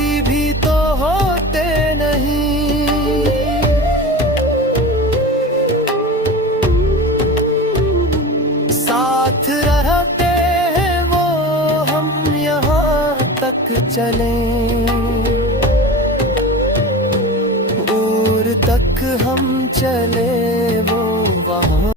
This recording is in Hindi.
कभी भी तो होते नहीं। साथ रहते हैं वो, हम यहाँ तक चले, दूर तक हम चले।